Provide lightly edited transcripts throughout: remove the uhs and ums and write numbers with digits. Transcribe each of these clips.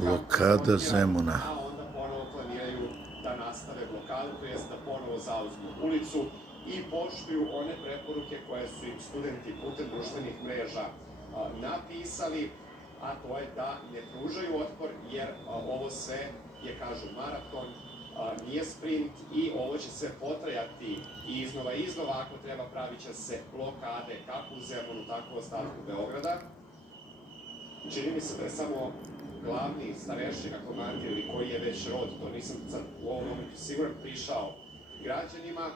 Blokada Zemuna. A onda ponovo planiraju da nastave blokadu, to jest da ponovo zauzmu ulicu i poštuju one preporuke koje su im studenti putem društvenih mreža napisali, a to je da ne pružaju otpor, jer ovo sve je, kažu, maraton, nije sprint i ovo će sve potrajati i iznova, ako treba pravit će se blokade kako u Zemunu, tako u ostatku Beograda. Čini mi se da je samo glavni starešina komandir ili koji je već rod, to nisam sad u ovom momentu siguran, prišao građanima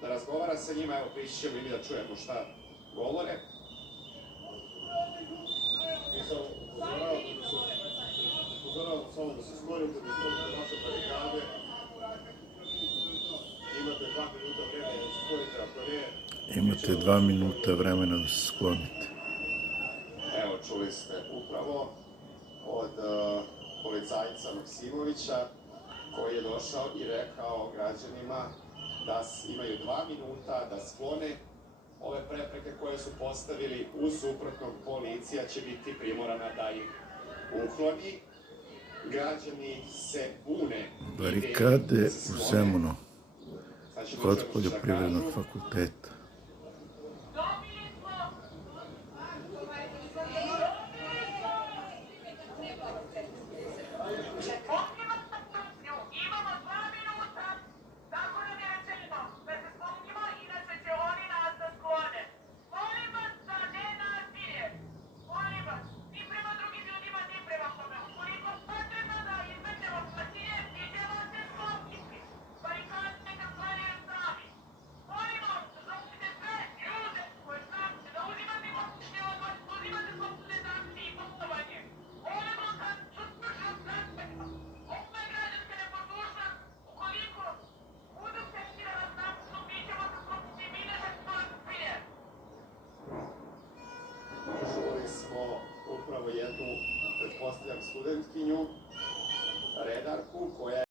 da razgovara sa njima, evo prići ćemo i da čujemo šta govore. Upozoravam samo da se sklonite, da sklonite vaše barikade. Imate 2 minuta vremena da se sklonite, ako ne... Imate 2 minuta vremena da se sklonite. Evo, čuli ste upravo od policajca Maksimovića, koji je došao i rekao građanima da imaju 2 minuta da sklone ove prepreke koje su postavili. U suprotnom, policija će biti primorana da ih ukloni. Građani se bune. Barikade u Zemunu kod Poljoprivrednog fakulteta. Upravo jednu, pretpostavljam, studentkinju, redarku, koja